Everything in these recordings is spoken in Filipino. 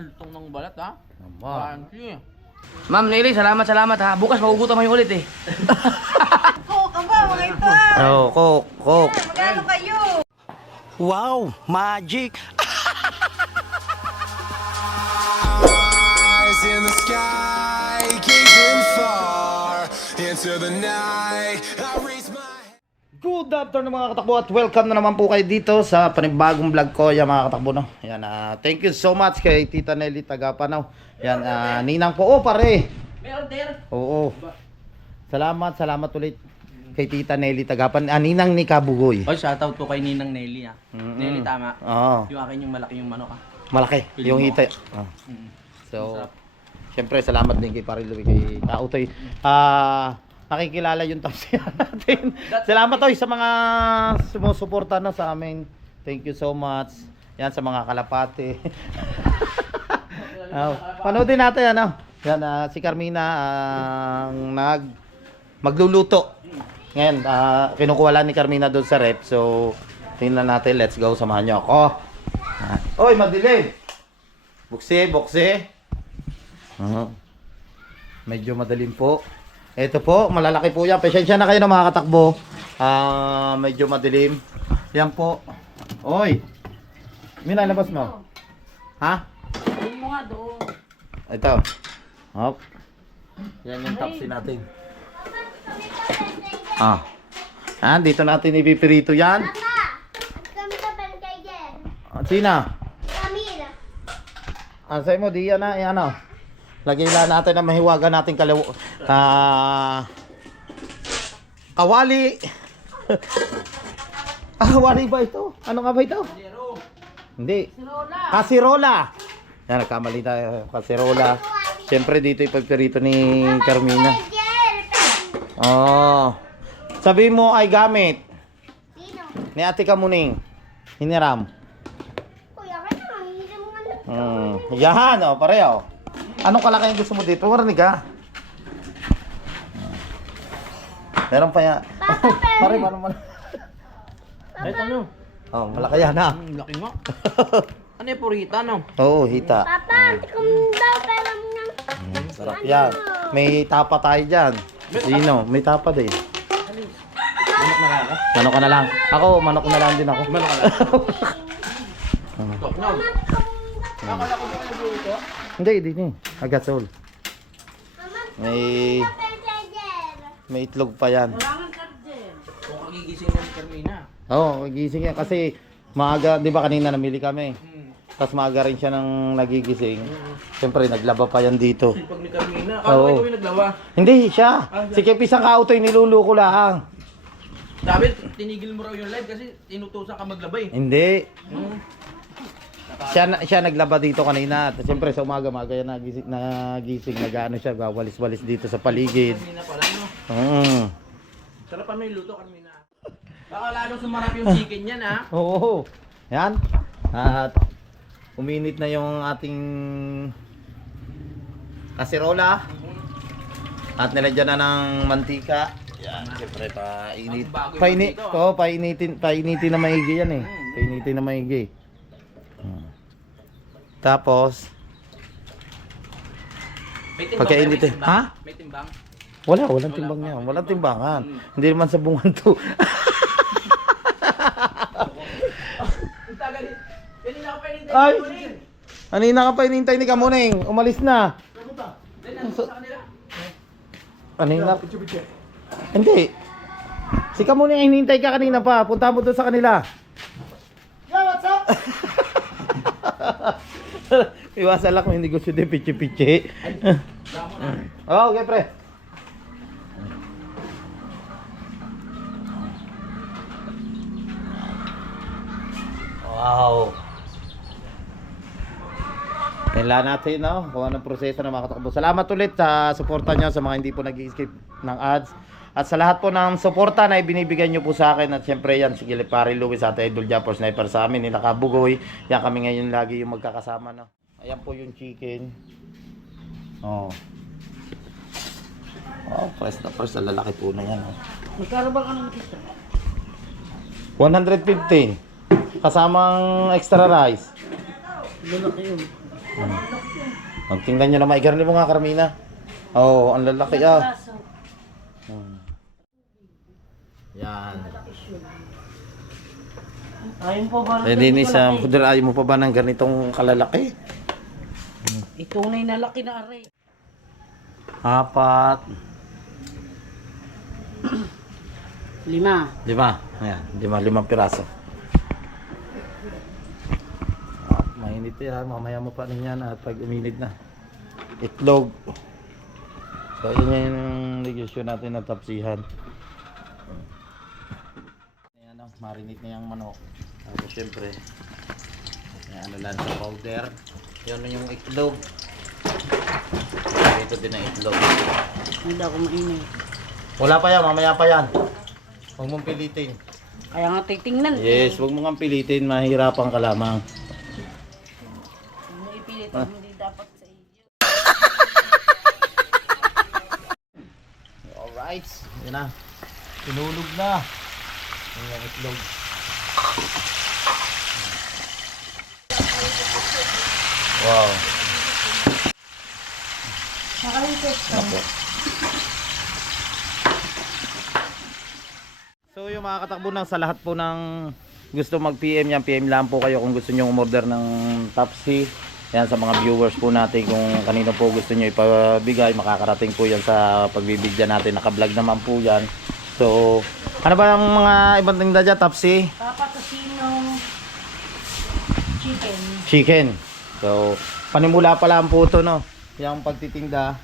Alutong ng balat ha. Naman. Fancy. Ma'am Nelly, salamat, salamat ha. Bukas magugutom kayo ulit eh. Coke ka ba? Mga ito ah. Oh, coke, coke. Magkano kayo? Wow, magic. eyes in the sky, gazing far into the night. I Good afternoon mga katakbo at welcome na naman po kayo dito sa panibagong vlog ko. Yan mga katakbo no. Yan, ah, thank you so much kay Tita Nelly Tagapanaw. Yan, ah, ninang po. Oh, pare. May order. Oo. Salamat, salamat ulit kay Tita Nelly Tagapan. Ah, ninang ni Kabugoy. Oy, shoutout po kay Ninang Nelly ha. Mm-mm. Nelly tama. Oo. Yung akin yung malaki yung manok ha. Malaki. Piling Yung mo. hita. Ah. Mm. So, Masarap. syempre salamat din kay Pare Louie, kay Kautoy. Ah, nakikilala yung tapsiyan natin. salamat oy sa mga sumusuporta na sa amin. Thank you so much. Yan sa mga kalapate. oh, panoodin natin ano. Yan ah, si Carmina ang nag magluluto. Ngayon, ah, kinukuha lang ni Carmina doon sa rep. So, tingnan natin. Let's go. Samahan niyo ako. Ah. Oy, madilim. Buksi, buksi. Oo. Medyo madalim po. Ito po, malalaki po yan. Pasensya na kayo na mga katakbo. Ah, medyo madilim. Yan po. Oy. Minalabas mo. Ha? Ayun mo nga doon. Ito. Hop. Yan yung tapsi natin. Ah. Ah, dito natin ipipirito yan. Kami sa din. Ah, Sina? Camila. Ah, sa'yo mo, di yan na, yan o. Lagay lang natin na mahiwaga natin kalaw... Ah... kawali! ah, kawali ba ito? Ano nga ba ito? Hindi. Kasirola! Yan, nagkamali tayo. Kasirola. Siyempre dito ipagpirito ni Carmina. Oh. Sabi mo ay gamit ni Ate Kamuning. Hiniram. Kuya, kaya hindi mo nga Hmm. Yan, oh, pareho. Anong kalaki yung gusto mo dito? Marinig ka. Meron pa yan. Pare, ano man. Kahit ano. Oh, malaki yan ha. Ang laki nga. Ano yung purita no? Oo, hita. Papa, antikom daw, pero nga. Hmm, sarap yan. May tapa tayo dyan. Sino? May tapa din. Manok na lang ha? Manok na lang. Ako, manok na lang din ako. Manok na lang. Tok no. Akala ko ba nagluto? Hindi, hindi ni. Agasol. May, may itlog pa yan. Kung kagigising ni Carmina. Oo, oh, gising yan. Kasi maaga, di ba kanina namili kami. Hmm. Tapos maaga rin siya nang nagigising. Siyempre, naglaba pa yan dito. Sipag ni Carmina. Oo. ikaw yung naglawa. Hindi, siya. Si Kepis ang kautoy, niluluko lang. Sabi, tinigil mo raw yung live kasi tinutusan ka maglaba eh. Hindi. Hmm. Siya, na- siya naglaba dito kanina. At Siyempre, sa umaga-maga yan nagising, nagising nag-ano siya, walis-walis dito sa paligid. Carmina pala no. Mm. Sarapan mo yung luto Carmina. Baka lalong sumarap yung chicken yan ha. Oo. Yan. At uminit na yung ating kasirola. At nilagyan na ng mantika. Yan, siyempre painit. Bago yung Painit, mantika. oh, painitin, painitin na maigi yan eh. Painitin na maigi. Tapos, May timbang Pagkainit ba? May eh. timbang? Ha? May timbang. wala, walang Wala timbang yan. Walang timbangan. Hindi naman sa bungan to. Tagal. Kanina ka pa hinintay Ay! ko rin. Kanina ka pa inintay ni Kamuning. Umalis na. Then, nandun sa kanila. Kanina. Hindi. Si Kamuning hinintay ka kanina pa. Punta mo doon sa kanila. Yeah, what's up? Iwasan lang kung hindi gusto din pichi-pichi. oh, okay, pre. Wow. Kailangan natin, no? Kung anong proseso na makatakbo. Salamat ulit sa suporta nyo sa mga hindi po nag-skip ng ads. At sa lahat po ng suporta na ibinibigay nyo po sa akin. At syempre yan, si Pare Louis at Idol Japper Sniper sa amin. Ni Nakabugoy. Yan kami ngayon lagi yung magkakasama, no? Ayan po yung chicken. Oh. Oh, press na press. Ang lalaki po na yan, oh. Magkano ba ka ng isa? 150. Kasamang extra rice. Lalaki yun. Hmm. Magtingnan nyo na maigarni mo nga, Carmina. Oo, oh, ang lalaki ah. Hmm. Yan. Ayun po ba? Eh, dinis, uh, ayaw mo pa ba ng ganitong kalalaki? Itunay na laki na aray. Apat. Lima. Lima. Ayan, lima, limang piraso. Ah, mainit yan. Mamaya mo pa rin yan at pag uminit na. Itlog. So, yun yan yung negosyo natin na tapsihan. Ayan o, marinate na yung manok. Tapos syempre, ano lang sa powder. Yan yung itlog. Ito din ang itlog. Hindi ako mainit. Wala pa yan, mamaya pa yan. Huwag mong pilitin. Kaya nga titingnan. Yes, huwag mo nga pilitin, mahirapan ka lamang. Ang hindi dapat sa iyo. Alright, yun na. Tinulog na. Mga itlog. Wow. So yung mga katakbo ng sa lahat po ng gusto mag-PM yan, PM lang po kayo kung gusto nyo umorder ng Topsy. Yan sa mga viewers po natin kung kanino po gusto nyo ipabigay, makakarating po yan sa pagbibigyan natin. Naka-vlog naman po yan. So, ano ba yung mga ibang tinda dyan, Topsy? Papa Tosino chicken. Chicken. So, panimula pa lang po ito, no? Yung pagtitinda.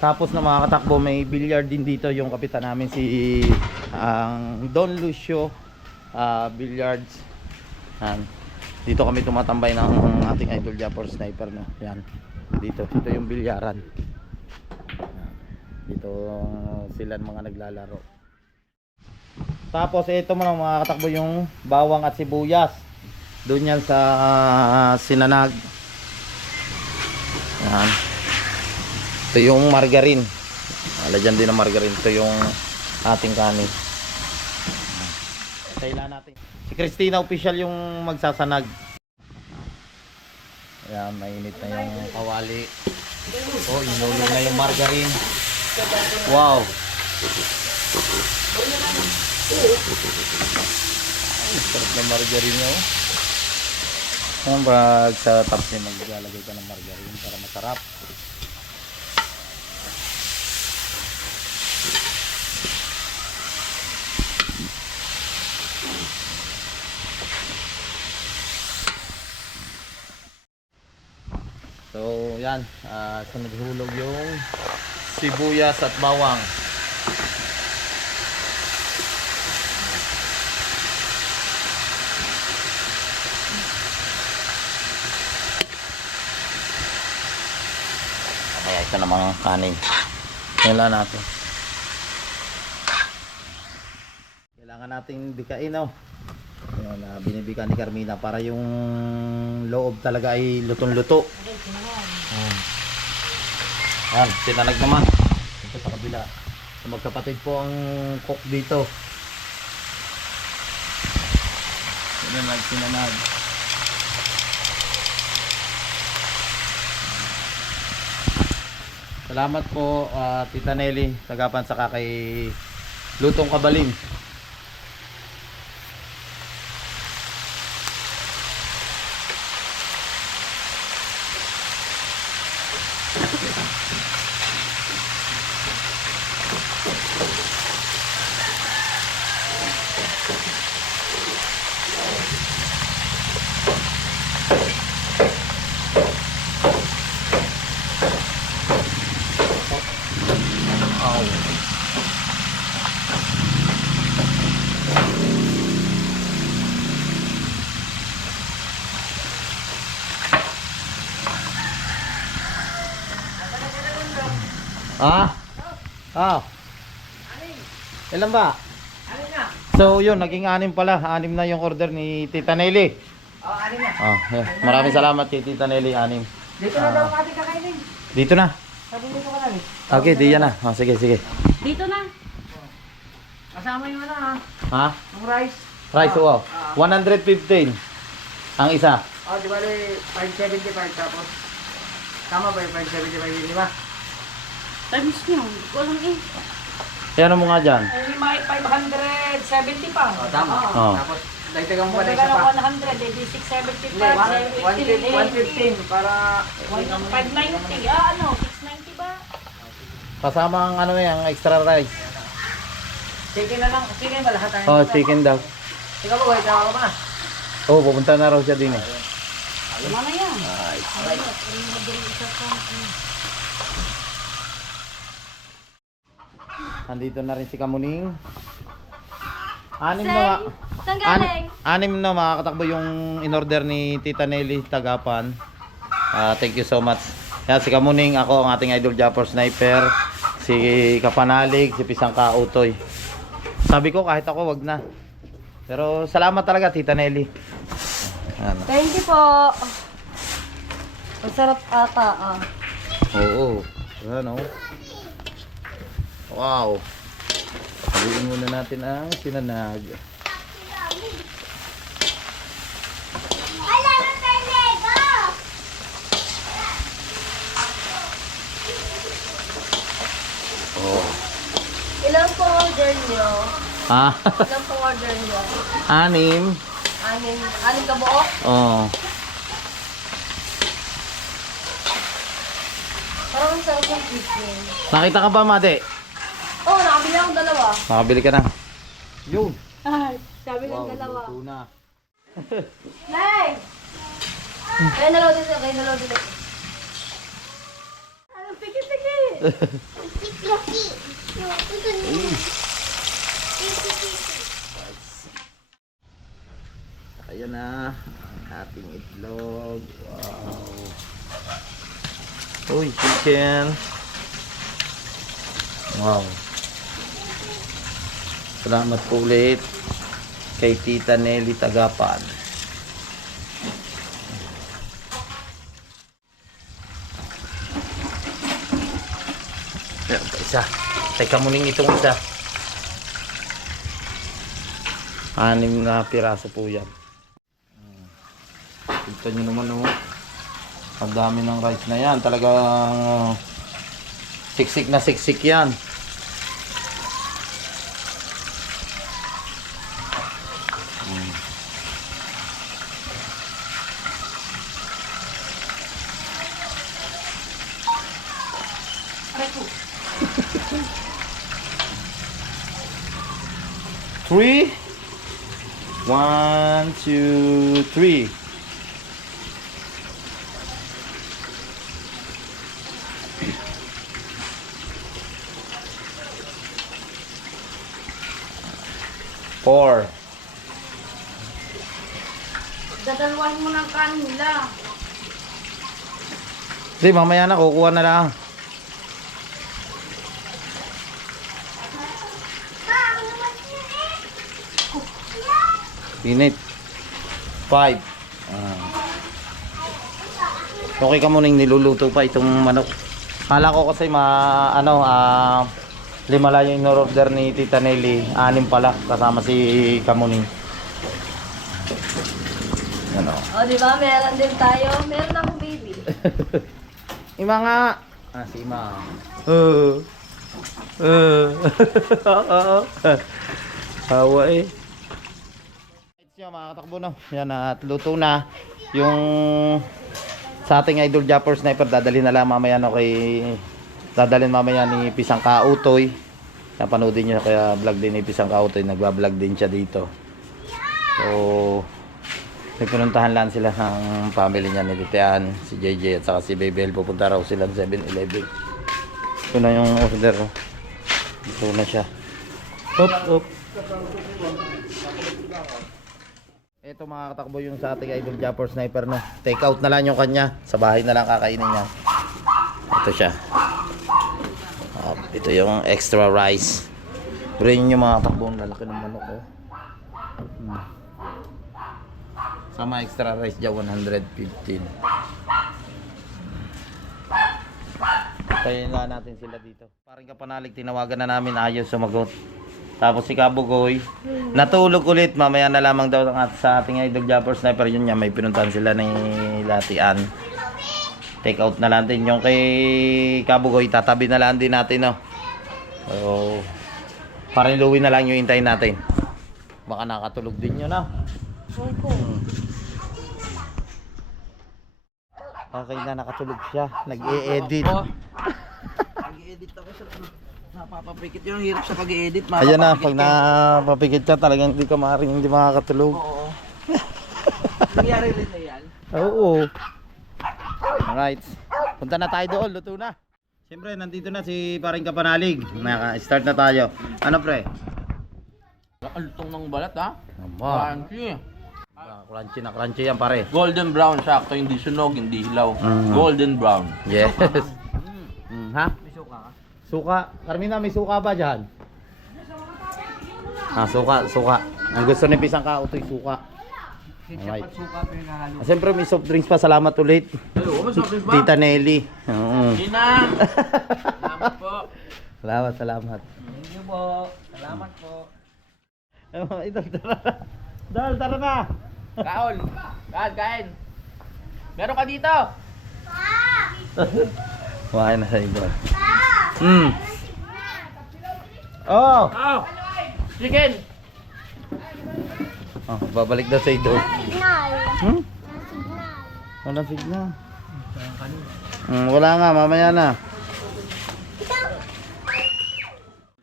Tapos na mga katakbo, may billiard din dito yung kapitan namin si ang Don Lucio ah, Billiards. Yan. Dito kami tumatambay ng ating idol Japor Sniper no. Yan. Dito, dito yung bilyaran. Dito sila mga naglalaro. Tapos ito mo lang mga katakbo yung bawang at sibuyas. Doon yan sa ah, sinanag. Yan. Ito yung margarine. Alagyan din ng margarine. Ito yung ating kanin. Kailan natin. Si Christina official yung magsasanag. Ayan, mainit na yung kawali. Oh, inulog na yung margarine. Wow. Ay, sarap na margarine nyo. Ang bag sa tops niya maglalagay ka ng margarine para masarap. So, yan. ah so, naghulog yung sibuyas at bawang. Kaya ito naman ang kanin. Kailangan natin. Kailangan nating bikain, no? Yun, na binibika ni Carmina para yung loob talaga ay lutong-luto. Yan, sinanag naman. Ito sa kabila. So, magkapatid po ang cook dito. Sinanag, sinanag. Salamat po ah, Tita Nelly, tagapan sa kakay Lutong Kabalin. Ah? Ah. Ilan ba? So yun, naging anim pala. Anim na yung order ni Tita Nelly. Oh, ano na? Ah, eh, maraming salamat kay Tita Nelly, anim. Dito na daw ang ating kakainin. Dito na. Sabi dito ka namin. Okay, di yan na. Ah, sige, sige. Dito na. Kasama yung ano ha. Ha? Ang rice. Rice, wow. Ah, 115. Ang isa. Oh, di ba 575 tapos tama ba yung 575 yun, di ba? Times niyo. Hindi ko alam eh. Yan mo nga dyan. Ay, may 570 pa. Oh, tama. Oh. Tapos dagdagan mo pa na isa Dagdagan pa. ng 100, eh, di 675, Hindi, 115 115 para 590, ah ano, 690 ba? Kasama ang ano yan, ang extra rice. chicken na lang. Chicken ba lahat tayo? Oh, chicken daw. Ikaw ba, wait, tawa ka ba? Oh, pupunta na raw siya din eh. Tama na yan. Nandito na rin si Kamuning. Anim na Saan galing? anim na mga katakbo yung in-order ni Tita Nelly Tagapan. Ah, thank you so much. Yan, si Kamuning, ako ang ating idol Japper Sniper, si Kapanalig, si Pisang Kautoy. Sabi ko kahit ako wag na. Pero salamat talaga Tita Nelly. Ano? Thank you po. Masarap ata ah. Oo. Ano? Wow. Haluin muna natin ang sinanag. Oh. Ilan po order nyo? Ah, Ilan po order nyo? anim. Anin, anin ka buo? Oh. Parang ang sarap ng chicken. Nakita ka ba, Mate? Nakabili akong dalawa. Makabili ka na. Yun. Ay, sabi ng dalawa. luto na. Nay! Kaya dalawa dito, kaya dalawa dito. Anong. Piki-piki. Ayan na. Ang ating itlog. Wow. Uy, chicken. Wow. Salamat po ulit kay Tita Nelly Tagapan. Ayan pa isa. Teka muning itong isa. Anim na piraso po yan. Kita nyo naman oh. Ang dami ng rice na yan. Talagang siksik na siksik yan. Mm. Three. One, two, three. Four. Dadalwahin mo ng kanin nila. Di, mamaya na, kukuha na lang. Pinit. Five. Ah. Okay ka muna yung niluluto pa itong manok. Kala ko kasi ma, ano, ah, lima lang yung in-order ni Tita Nelly. Anim pala, kasama si Kamuning. Ano? O, di ba? Meron din tayo. Meron akong baby. Ima nga. Ah, si Ima. Uh. Uh. Hawa eh. It's yun, mga katakbo na. Yan at luto na. Yung sa ating idol Japper Sniper, dadalhin na lang mamaya no kay dadalhin mamaya ni Pisang Kautoy. Napanoodin niyo kaya vlog din ni Pisang Kautoy, nagba-vlog din siya dito. So, Nagpununtahan lang sila ng family niya ni Titian, si JJ at saka si Bebel. Pupunta raw sila ng 7-Eleven. Ito na yung order. oh. Ito na siya. Up, up. Ito mga katakbo yung sa ating idol Japper Sniper no. Take out na lang yung kanya. Sa bahay na lang kakainin niya. Ito siya. Up, ito yung extra rice. Bring yung mga takbo. Ang lalaki ng manok oh. Hmm. Sama extra rice dyan, 115. Kaya na natin sila dito. Parang kapanalig, tinawagan na namin ayaw sumagot. Tapos si Kabugoy, natulog ulit. Mamaya na lamang daw sa ating idol Japper Sniper. Yun nga, may pinuntahan sila ni Latian. Take out na lang din yung kay Kabugoy. Tatabi na lang din natin, no? So, parang luwi na lang yung hintayin natin. Baka nakatulog din yun, no? Okay na, nakatulog siya. Nag-e-edit. Pag-edit ako sa napapapikit yung hirap sa pag-edit. Ayan na, pag napapikit ka, talagang hindi ka maaaring hindi makakatulog. Oo. Nangyari rin na yan. Oo. Alright. Punta na tayo doon, luto na. Siyempre, nandito na si paring kapanalig. Naka-start na tayo. Ano pre? Nakalutong ng balat ha. Aba, Crunchy. ah, crunchy na crunchy yan pare. Golden brown sakto, hindi sunog, hindi hilaw. Mm. Golden brown. Yes. Mm, ha? May suka ka? Suka. Carmina, may suka ba dyan? Ah, suka, suka. Ang gusto ni Pisang ka, utoy suka. Alright. Ah, Siyempre may soft drinks pa. Salamat ulit. Hello, masarap ba? Tita Nelly. Oo. Ninang! Salamat po. Salamat, salamat. Thank you po. Salamat po. Oh, idol, tara na. Dal, tara na. Kaol! Kaol, kain! Meron ka dito! Kumain na sa idol. Hmm. Oh. Oh! Chicken! Oh. Babalik daw sa idol. Signal. Hmm? Signal. Walang signal. Hmm, wala nga, mamaya na.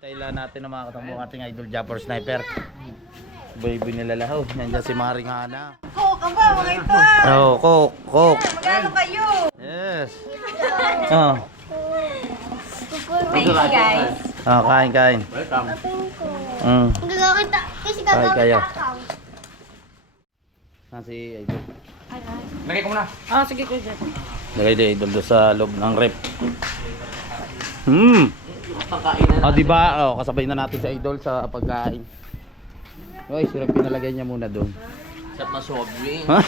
Tayla natin ang mga katambong ating idol Japper Sniper. Baby nila lahaw. Nandiyan si Maring Hana. Coke, ang ba? Mga ito. Oh, coke, coke. Magkano kayo? Yes. Oh. Thank you, guys. Oh, kain, kain. Welcome. Mm. Kasi takaw. Ah, si idol. Lagay ko muna. Ah, sige ko dyan. Lagay di idol doon sa loob ng rep. Hmm. Pagkainan Ah, di ba? Oh, kasabay na natin sa idol sa pagkain. Oy, sirap pinalagay niya muna doon. Sarap na soft drink. Ha?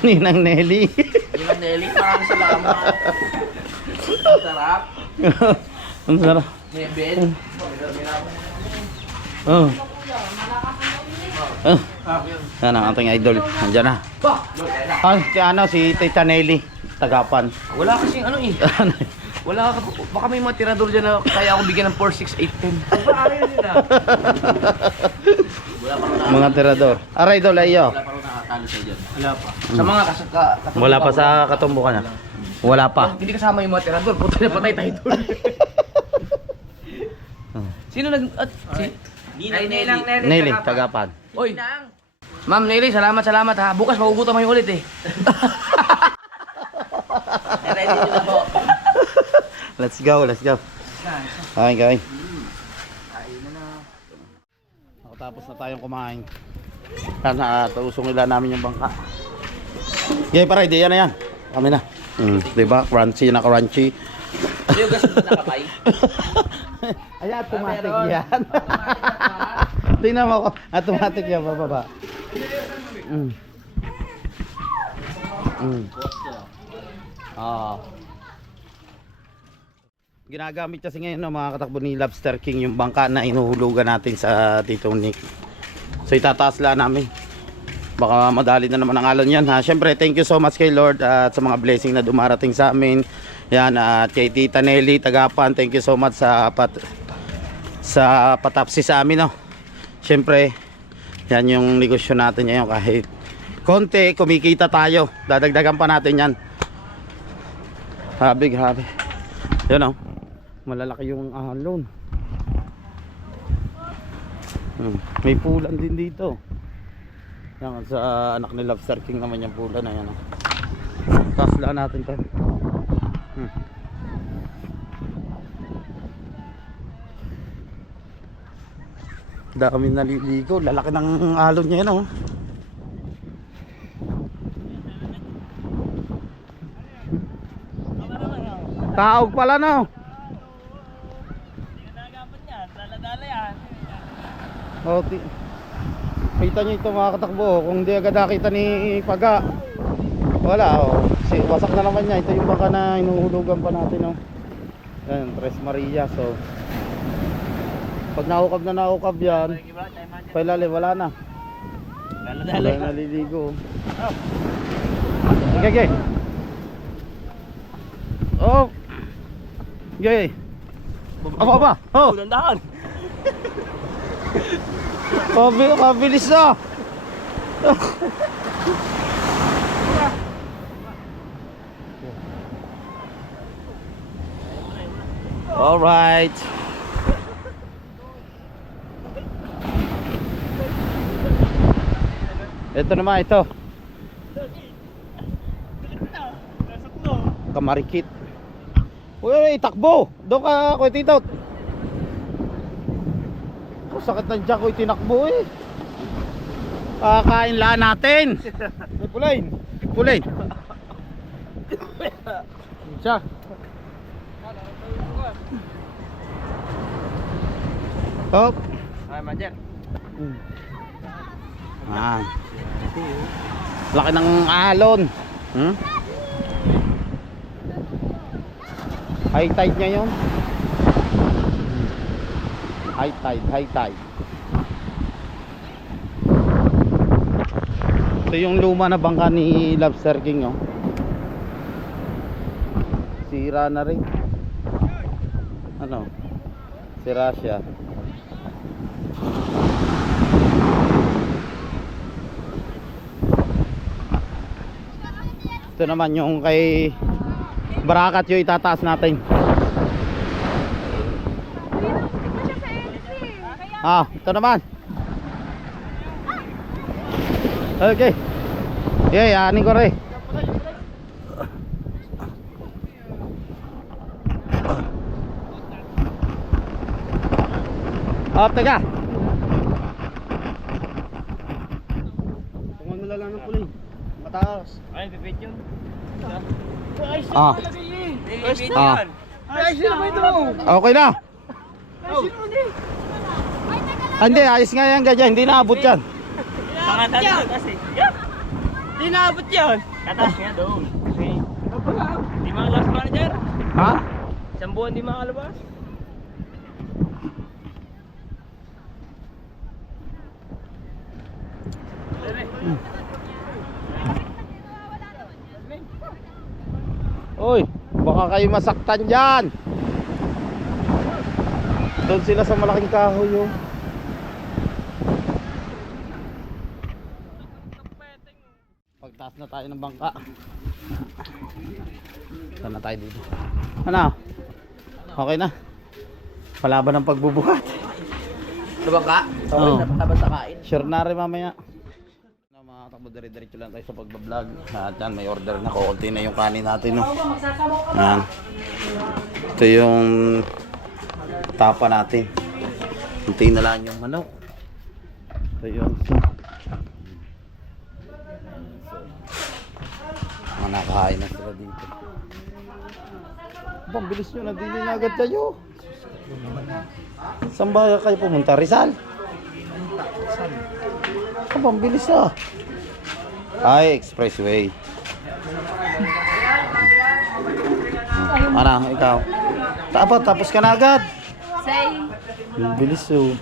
Ninang Nelly. Ninang Nelly, maraming salamat. Ang sarap. Ang sarap. Heaven. Oh. Oh. Yan ang ating idol. Nandiyan na. Ah, si ano, si Tita Nelly. Tagapan. Wala kasing ano eh. Wala ka, baka may mga tirador dyan na kaya ako bigyan ng 4, 6, 8, 10. Paano yun yun ah? Wala pa rin na, Mga tirador. Aray idol, ayo. wala pa rin nakatalo sa dyan. Wala pa. Sa mga kasaka, Wala pa sa katumbukan na. Wala pa. Hindi kasama yung mga tirador, puta na patay tayo doon. Sino nag... At, si, Ninang Nelly. Nelly, tagapan. Oy. Ma'am Nelly, salamat, salamat ha. Bukas magugutom kayo ulit eh. Ready na po. Let's go, let's go. Kain, kain. Ako tapos na tayong kumain. Sana tausong nila namin yung bangka. Okay, di yan na yan. Kami na. Mm, diba? Crunchy na crunchy. Ano yung gas na nakapay? Ay, automatic meron. yan. Tingnan mo ako. Automatic yan, bababa. Mm. Mm. Ah. Ginagamit kasi ngayon ng mga katakbo ni Lobster King yung bangka na inuhulugan natin sa Tito Nick. So itataas lang namin. Baka madali na naman ang alon yan ha. Siyempre, thank you so much kay Lord at sa mga blessing na dumarating sa amin. Yan, at kay Tita Nelly Tagapan, thank you so much sa pat sa patapsi sa amin no. Siyempre, yan yung negosyo natin ngayon kahit konti, kumikita tayo. Dadagdagan pa natin yan. Grabe, grabe. Yan oh. Malalaki yung alon. Hmm. May pulan din dito. Yan, sa anak ni Lobster King naman yung pulan na yan. Oh. Taas lang natin to. Hmm. Dami naliligo. Lalaki ng alon niya yan oh. Taog pala no. Oh, kita nyo ito mga katakbo oh. Kung di agad nakita ni Paga Wala oh si, Wasak na naman niya Ito yung baka na inuhulugan pa natin oh. Yan, Tres Maria So Pag naukab na naukab yan, pailali, wala na. Wala na naliligo. Okay, okay. Oh. Okay. Aba, aba. Oh. Dandahan. Pabi, pabilis na. All right. Ito naman ito. Kamarikit. Uy, uy, takbo. Doon ka, Kuya Titot. Oh, sakit ng tiyan ko itinakbo eh. Kakain lang natin. May pulain. Pulain. Siya. Hop. Ay, Majer. Ah. Laki ng alon. Hmm? High tide niya yun. High tide, high tide. Ito yung luma na bangka ni Lobster King oh. Sira na rin. Ano? Sira siya. Ito naman yung kay Barakat yung itataas natin. Ah, ito naman. Okay. Yeah, yanin ko rin. Oh, teka. Kung ano lang ng kulay. Mataas. Ay, pipit yun. Ah. First Ah. Ito? Okay na. Ah, hindi, ayos nga yan ganyan. Hindi naabot yan. Pangatas yan. Kasi. Di naabot yun. Katas nga doon. Di makalabas manager. Ha? Isang buwan di makalabas. Uy, baka kayo masaktan dyan. Doon sila sa malaking kahoy oh. Pagtaas na tayo ng bangka. Saan na tayo dito? Ano? Okay na. Palaban ng pagbubuhat. Ano ba ka? Oo. Napataba sa kain. Sure na rin mamaya. Na mga takbo dire-diretso lang tayo sa pagbablog. At yan, may order na kukunti na yung kanin natin. No? Yan. Ito yung tapa natin. Kunti na lang yung manok. Ito yung mga nakahain na sila dito. Bang, bilis nyo, nandili na agad kayo. Saan ba kayo pumunta? Rizal? Abang bilis ah. Ay, expressway. Ano, ikaw? Tapos, tapos ka na agad. Say. Bilis oh.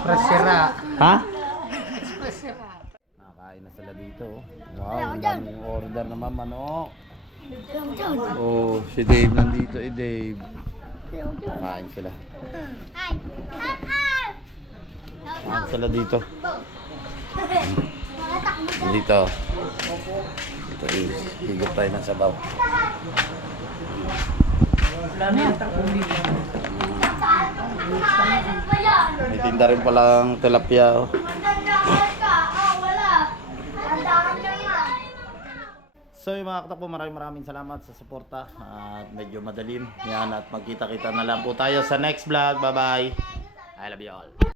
Prasira. Ha? Nakain na sila dito. oh. Wow, ang order naman manok. Oh, si Dave nandito eh, Dave. Kain sila. Kain sila dito. Dito. Ito is, higop tayo ng sabaw. Kain pa yan! May tinda rin palang tilapia. Oh. Wala! So yung mga katakbo, maraming maraming salamat sa suporta at medyo madalim. Yan at magkita-kita na lang po tayo sa next vlog. Bye bye. I love you all.